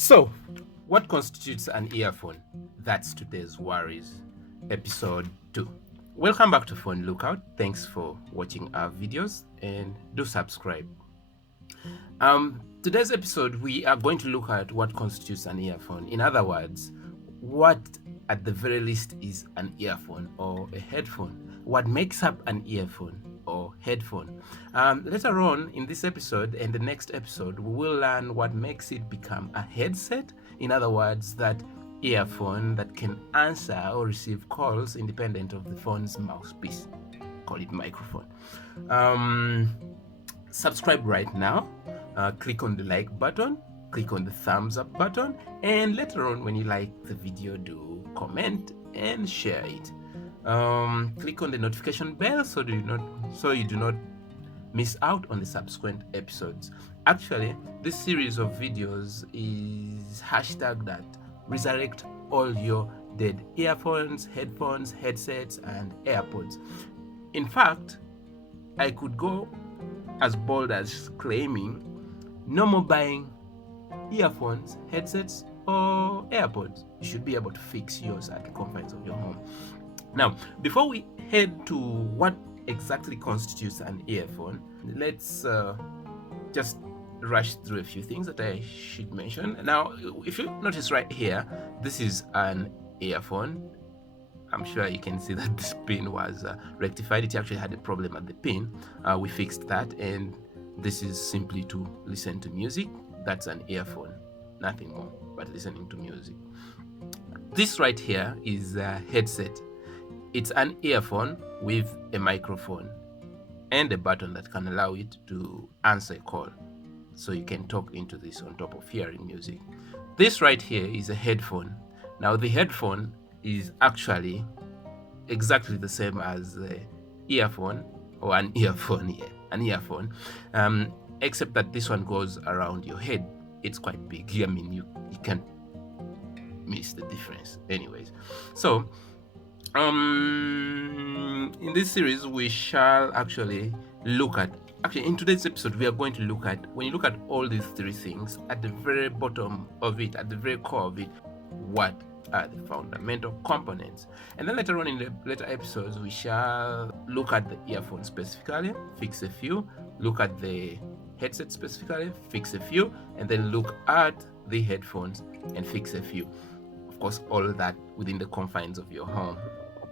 So, what constitutes an earphone? That's today's worries, episode 2. Welcome back to Phone Lookout. Thanks for watching our videos and do subscribe. Today's episode, we are going to look at what constitutes an earphone. In other words, what at the very least is an earphone or a headphone. What makes up an earphone or headphone. Later on in this episode and the next episode, we will learn what makes it become a headset. In other words, that earphone that can answer or receive calls independent of the phone's mouthpiece. Call it microphone. Subscribe right now. Click on the like button, click on the thumbs up button, and later on when you like the video, do comment and share it. Click on the notification bell so you do not miss out on the subsequent episodes. Actually, this series of videos is hashtag that resurrect all your dead earphones, headphones, headsets, and AirPods. In fact, I could go as bold as claiming no more buying earphones, headsets, or AirPods. You should be able to fix yours at the confines of your home. Now, before we head to what exactly constitutes an earphone, let's just rush through a few things that I should mention. Now, if you notice right here, this is an earphone. I'm sure you can see that this pin was rectified. It actually had a problem at the pin. We fixed that, and this is simply to listen to music. That's an earphone, nothing more but listening to music. This right here is a headset. It's an earphone with a microphone and a button that can allow it to answer a call. So you can talk into this on top of hearing music. This right here is a headphone. Now the headphone is actually exactly the same as the earphone or an earphone, except that this one goes around your head. It's quite big. I mean, you can't miss the difference. Anyways, so in this series we shall actually look at, in today's episode we are going to look at, when you look at all these three things, at the very bottom of it, at the very core of it, what are the fundamental components. And then later on in the later episodes we shall look at the earphones specifically, fix a few, look at the headset specifically, fix a few, and then look at the headphones and fix a few. Of course, all that within the confines of your home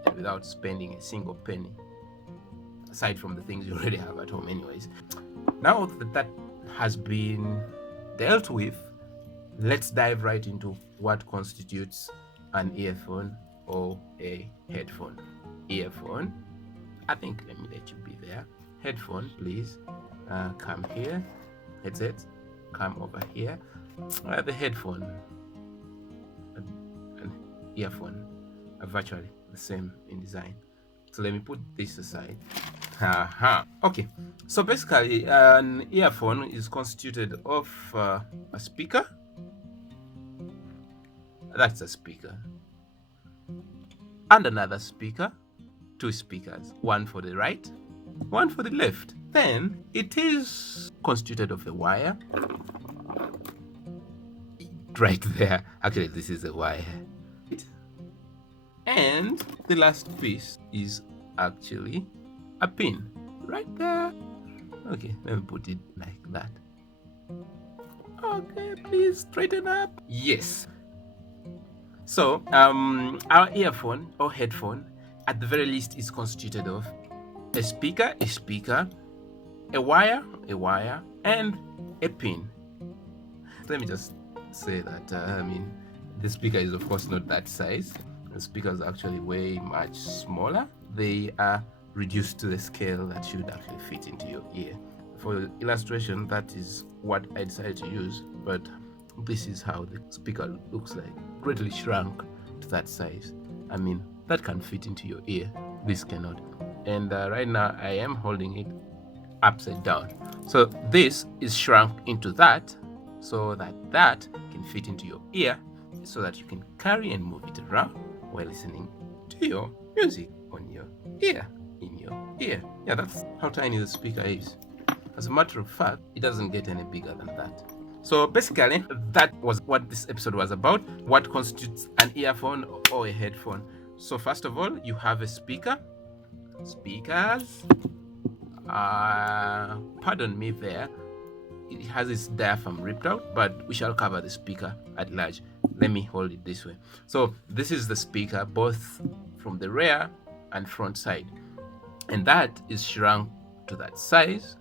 and without spending a single penny, aside from the things you already have at home anyways. Now that has been dealt with, let's dive right into what constitutes an earphone or a headphone. Earphone, I think, let me let you be there. Headphone, please come here. Headset, come over here. The headphone and earphone are virtually the same in design. So let me put this aside. Okay, so basically an earphone is constituted of a speaker. That's a speaker. And another speaker. Two speakers. One for the right, one for the left. Then it is constituted of a wire. Right there. Actually, this is a wire. And the last piece is actually a pin. Right there. Okay, let me put it like that. Okay, please straighten up. Yes. So, our earphone or headphone, at the very least, is constituted of a speaker, a wire, and a pin. Let me just say that, the speaker is of course not that size. The speaker is actually way much smaller. They are reduced to the scale that should actually fit into your ear. For illustration, that is what I decided to use, but this is how the speaker looks like, greatly shrunk to that size. I mean, that can fit into your ear, this cannot. And right now I am holding it upside down. So this is shrunk into that, so that can fit into your ear, so that you can carry and move it around while listening to your music on your ear, in your ear. Yeah, that's how tiny the speaker is. As a matter of fact, it doesn't get any bigger than that. So basically, that was what this episode was about. What constitutes an earphone or a headphone? So first of all, you have a speaker. Speakers. Pardon me there. It has its diaphragm ripped out, but we shall cover the speaker at large. Let me hold it this way. So this is the speaker, both from the rear and front side. And that is shrunk to that size.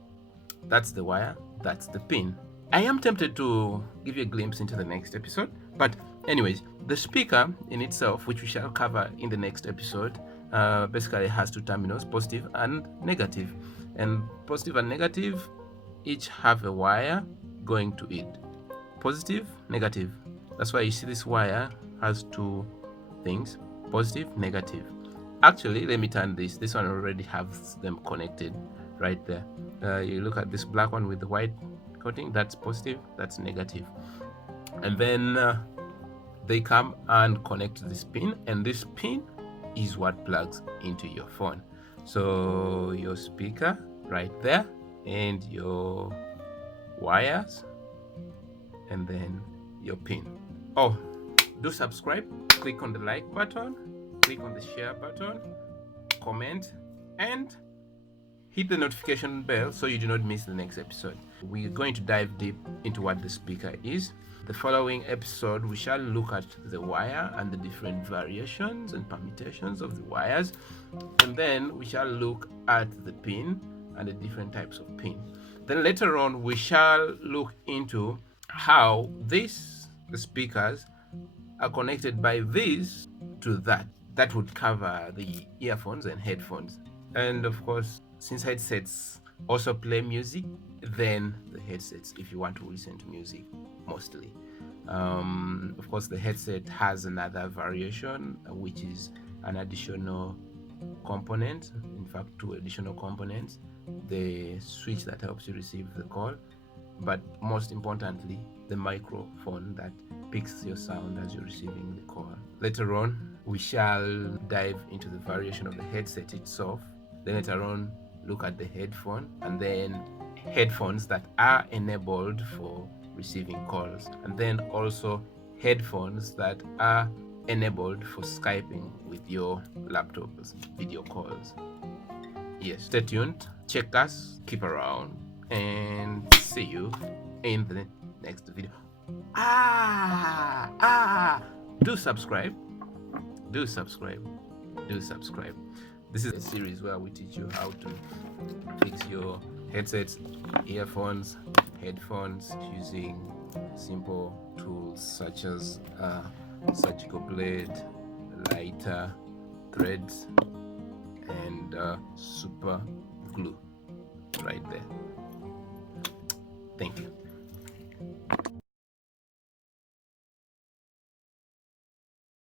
That's the wire, that's the pin. I am tempted to give you a glimpse into the next episode, but anyways, the speaker in itself, which we shall cover in the next episode, basically has two terminals, positive and negative. And positive and negative each have a wire going to it. Positive, negative. That's why you see this wire has two things, positive, negative. Actually, let me turn this. This one already has them connected right there. You look at this black one with the white coating, that's positive, that's negative. And then they come and connect to this pin, and this pin is what plugs into your phone. So your speaker right there, and your wires, and then your pin. Oh, do subscribe, click on the like button, click on the share button, comment, and hit the notification bell so you do not miss the next episode. We're going to dive deep into what the speaker is. The following episode, we shall look at the wire and the different variations and permutations of the wires. And then we shall look at the pin and the different types of pin. Then later on, we shall look into how the speakers are connected by this to that. That would cover the earphones and headphones. And of course, since headsets also play music, then the headsets, if you want to listen to music mostly. Of course, the headset has another variation, which is an additional component, in fact, two additional components. The switch that helps you receive the call, but most importantly, the microphone that picks your sound as you're receiving the call. Later on, we shall dive into the variation of the headset itself. Then later on, look at the headphone, and then headphones that are enabled for receiving calls, and then also headphones that are enabled for Skyping with your laptops, video calls. Yes, stay tuned, check us, keep around, and see you in the next video. Do subscribe. This is a series where we teach you how to fix your headsets, earphones, headphones using simple tools such as surgical blade, lighter, threads, and super glue right there. Thank you.